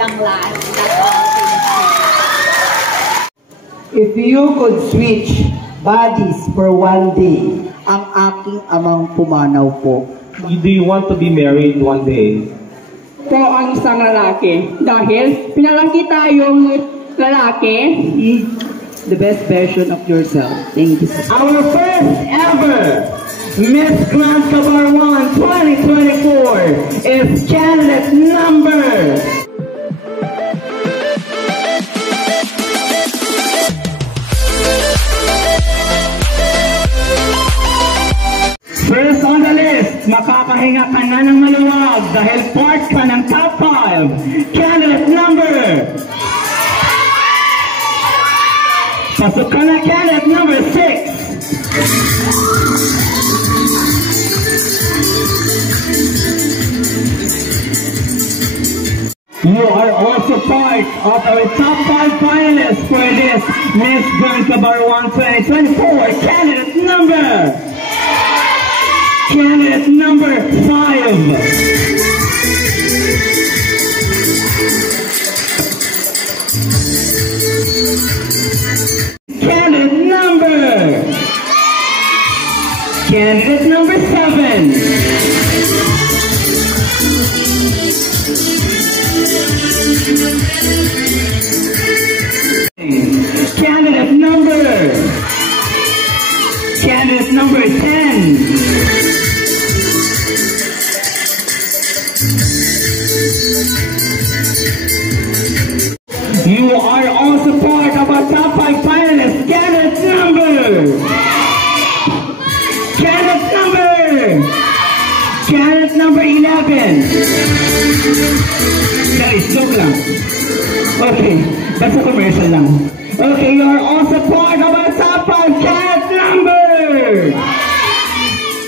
Danglas. That's all. If you could switch bodies for one day, ang aking amang pumanaw po. Do you want to be married one day? Po ang isang lalaki. Dahil pinalaki tayong lalaki. The best version of yourself. Thank you. Our first ever Miss Grand Cabarwan 2024 is candidate number... First on the list, makakahinga ka na ng maluwag dahil part ka ng top 5. Candidate number... Pasok ka na, candidate number 6. You are also part of our top 5 finalists for this Miss Grand Cabarwan 2024. Candidate number 5. Candidate number 7. Candidate number 10. You are also part of our top 5 finalists. Candidate number 11. Guys, joke lang. Okay, that's a commercial lang. Okay, you are also part of our top 5 candidate number.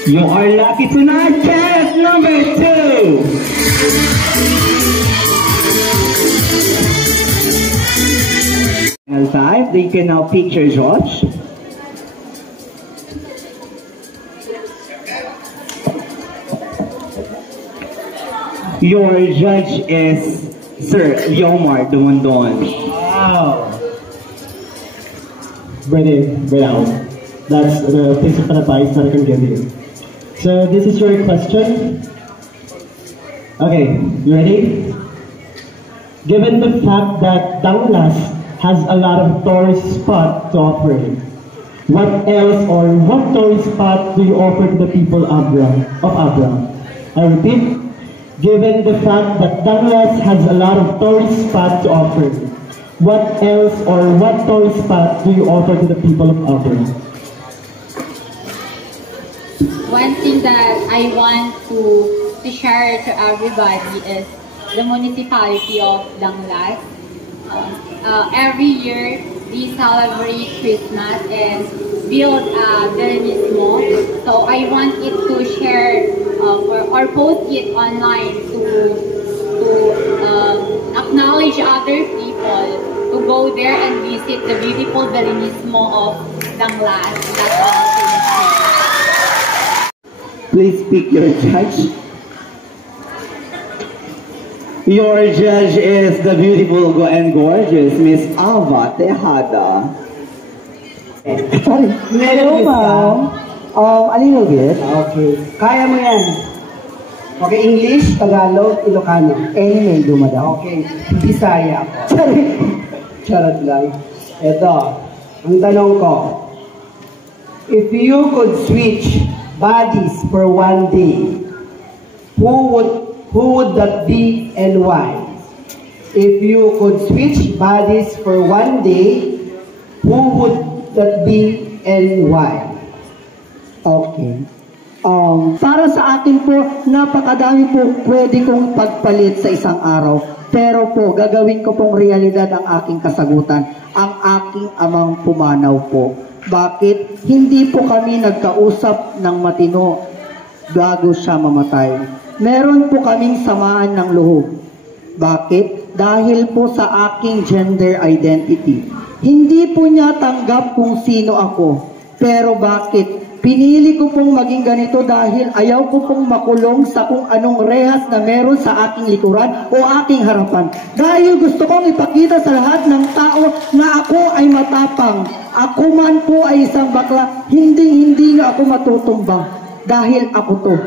You are lucky tonight, candidate number 2. Time, they can now picture George. Your judge is Sir Yomar Dumondon. Wow. Ready out. That's the piece of advice that I can give you. So this is your question. Okay, you ready? Given the fact that Danglas has a lot of tourist spots to offer, what else or what tourist spot do you offer to the people of Abra? I repeat, given the fact that Danglas has a lot of tourist spots to offer, what else or what tourist spot do you offer to the people of Abra? One thing that I want to share to everybody is the municipality of Danglas. Every year, we celebrate Christmas and build a Viennese mall. So I want it to share or post it online to acknowledge other people to go there and visit the beautiful Viennese mall of Danglas. That's all. Please pick your judge. Your judge is the beautiful and gorgeous Miss Ava Tejada. Sorry. Hello, ma'am. A little bit. Okay. Kaya mo yan. Okay, English, Tagalog, Ilocano. Any may dumadaw. Okay. Bisaya ako. Charot lang. Ito, ang tanong ko. If you could switch bodies for one day, who would that be and why? If you could switch bodies for one day, who would that be and why? Okay. Para sa akin po, napakadami po pwede kong pagpalit sa isang araw. Pero po, gagawin ko pong realidad ang aking kasagutan, ang aking amang pumanaw po. Bakit? Hindi po kami nagkausap ng matino bago siya mamatay. Meron po kaming samaan ng loob. Bakit? Dahil po sa aking gender identity. Hindi po niya tanggap kung sino ako. Pero bakit? Pinili ko pong maging ganito dahil ayaw ko pong makulong sa kung anong rehas na meron sa aking likuran o aking harapan. Dahil gusto kong ipakita sa lahat ng tao na ako ay matapang. Ako man po ay isang bakla, hindi nga ako matutumbang. Dahil ako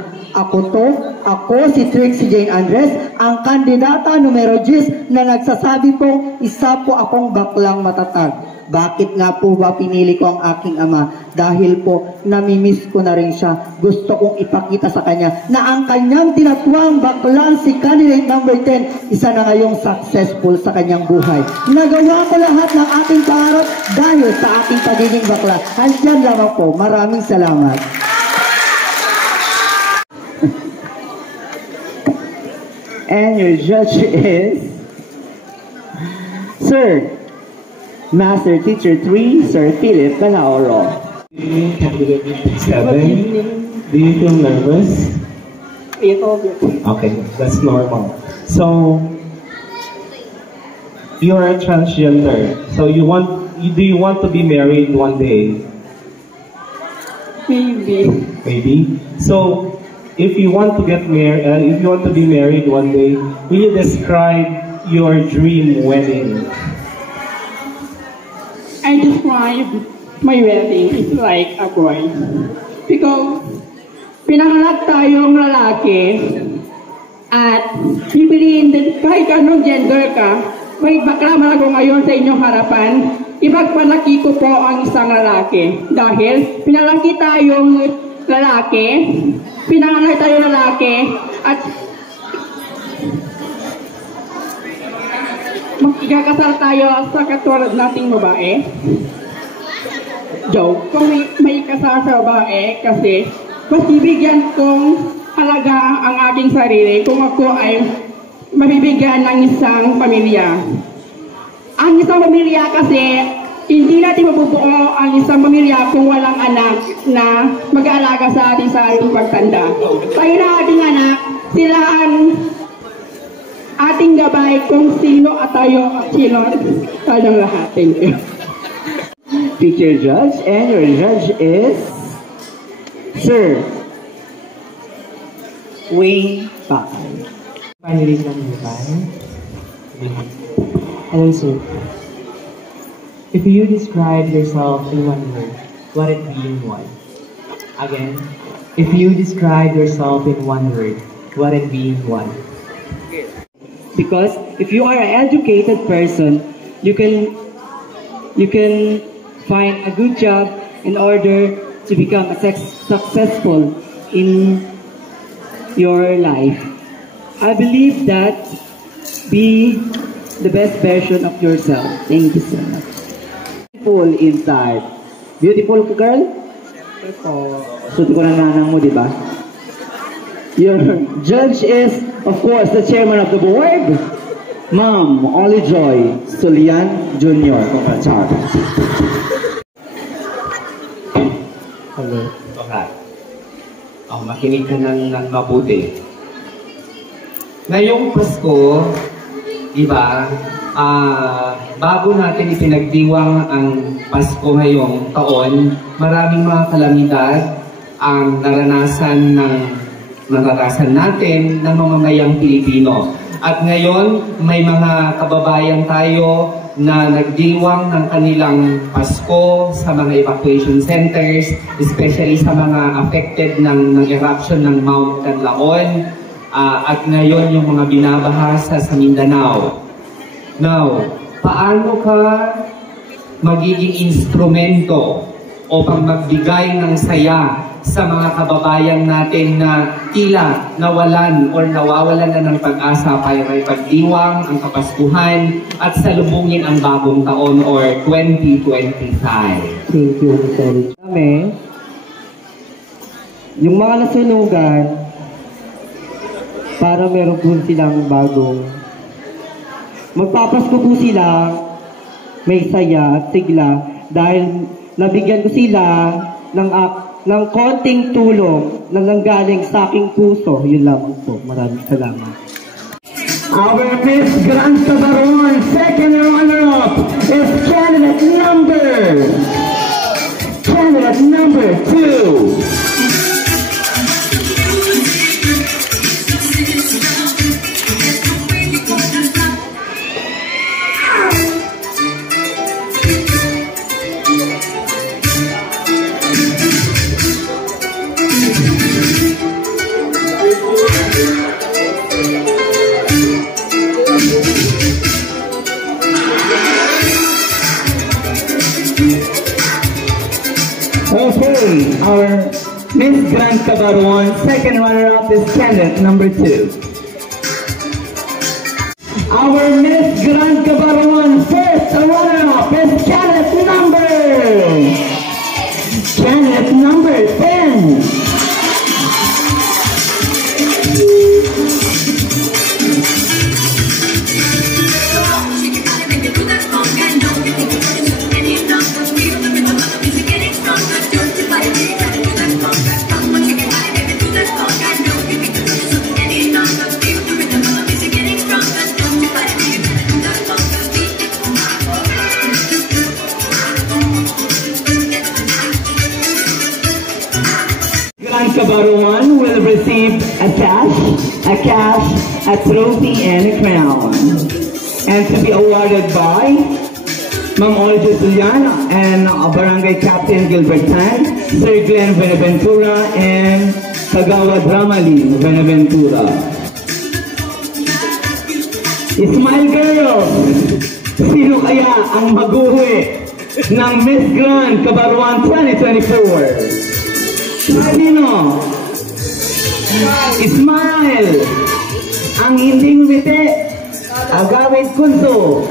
si Trixie Jane Andres, ang kandidata numero 10 na nagsasabi pong isa po akong baklang matatag. Bakit nga po ba pinili ko ang aking ama? Dahil po, namimiss ko na rin siya. Gusto kong ipakita sa kanya na ang kanyang tinatwang baklang si candidate number 10, isa na ngayong successful sa kanyang buhay. Nagawa ko lahat ng aking pangarap dahil sa aking pagiging bakla. Andyan lamang po. Maraming salamat. And your judge is Sir Master Teacher 3, Sir Philip Canaoro. Candidate 7, do you feel nervous? Okay, that's normal. So, you are a transgender. So do you want to be married one day? Maybe. So, if you want to get married, if you want to be married one day, will you describe your dream wedding? I describe my wedding is like a boy. Because pinanganak tayong lalaki at pipiliin din kahit anong gender ka, may bakla man ako ngayon sa inyong harapan, ipagpalaki ko po ang isang lalaki. Dahil pinalaki tayong lalaki, pinanganak tayong lalaki, at magkakasal tayo sa katulad nating babae. Joke, kung may kasal sa babae, kasi mas bibigyan kong halaga ang aking sarili kung ako ay mabibigyan ng isang pamilya. Ang isang pamilya kasi, hindi natin mabubuo ang isang pamilya kung walang anak na mag-aalaga sa ating sa ating pagtanda. Tayo na ating anak, sila ang ating gabay kung sino at tayo at sino tayong lahat. Thank you. Teacher Judge, and your judge is Sir Wayne Pakay. Finally, hello, sir. If you describe yourself in one word, what would it be in one? Again, if you describe yourself in one word, what would it be in one? Because if you are an educated person, you can find a good job in order to become successful in your life. I believe that be the best version of yourself. Thank you so much. Beautiful inside. Beautiful girl? Suti ko na nanang mo, di ba? Your judge is, of course, the chairman of the board, Ma'am Ollie Joy Solian Jr. Congratulations. Hello. Okay. Makinig ka ng mabuti. Ngayong Pasko, diba, bago natin ipinagdiwang ang Pasko ngayong taon, maraming mga kalamidad ang naranasan natin ng mamamayang Pilipino. At ngayon, may mga kababayan tayo na nagdiwang ng kanilang Pasko sa mga evacuation centers, especially sa mga affected ng eruption ng Mount Canlaon, at ngayon yung mga binabaha sa Mindanao. Now, paano ka magiging instrumento o pang magbigay ng saya sa mga kababayan natin na tila nawalan or nawawalan na ng pag-asa para may pagdiwang ang Kapaskuhan at salubungin ang bagong taon or 2025? Thank you, Mr. Kami, yung mga nasunugan, para meron po silang bagong magpapasko po sila, may saya at sigla dahil nabigyan ko sila ng konting tulong na nanggaling sa aking puso. Yun lamang po. Maraming salamat. Our Miss Grand Cabaron, second runner-up is candidate number 2. our Miss Grand Cabaruan. Second runner-up is Kenneth, number 2. Our Miss Grand Cabaruan first runner-up is Kenneth, number 10. Cabaruan will receive a cash, a trophy, and a crown. And to be awarded by Ma'am Olga Julian and Barangay Captain Gilbert Tan, Sir Glenn Benaventura, and Kagawa Dramali Benaventura. Smile girls! Sino kaya ang mag-uwi ng Miss Grand Cabaruan 2024? Sino? Smile! Ang hindi ngumiti, agawid kunso.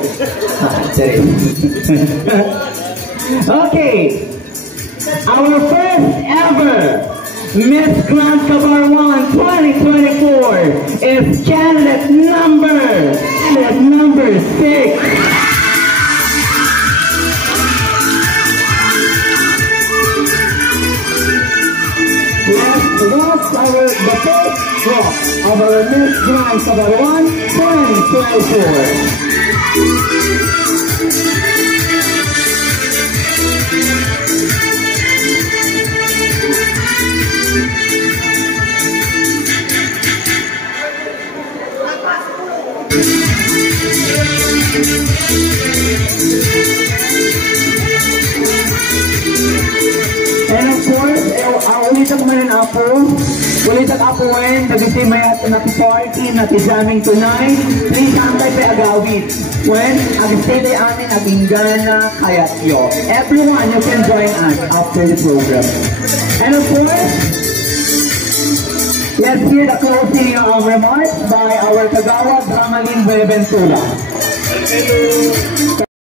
Okay. Our first ever Miss Grand Cabaruan 2024 is candidate number 6. Let's watch the first draw of our Miss Grand Cabaruan 2024. And of course, ulit ang manan ako when nagisi mayat na party na jamming tonight. Please angkay pa agawid. When agisi day amin abingana kayat yo. Everyone, you can join us after the program. And of course, let's hear the closing remarks by our Kagawa Dramalin Benaventura.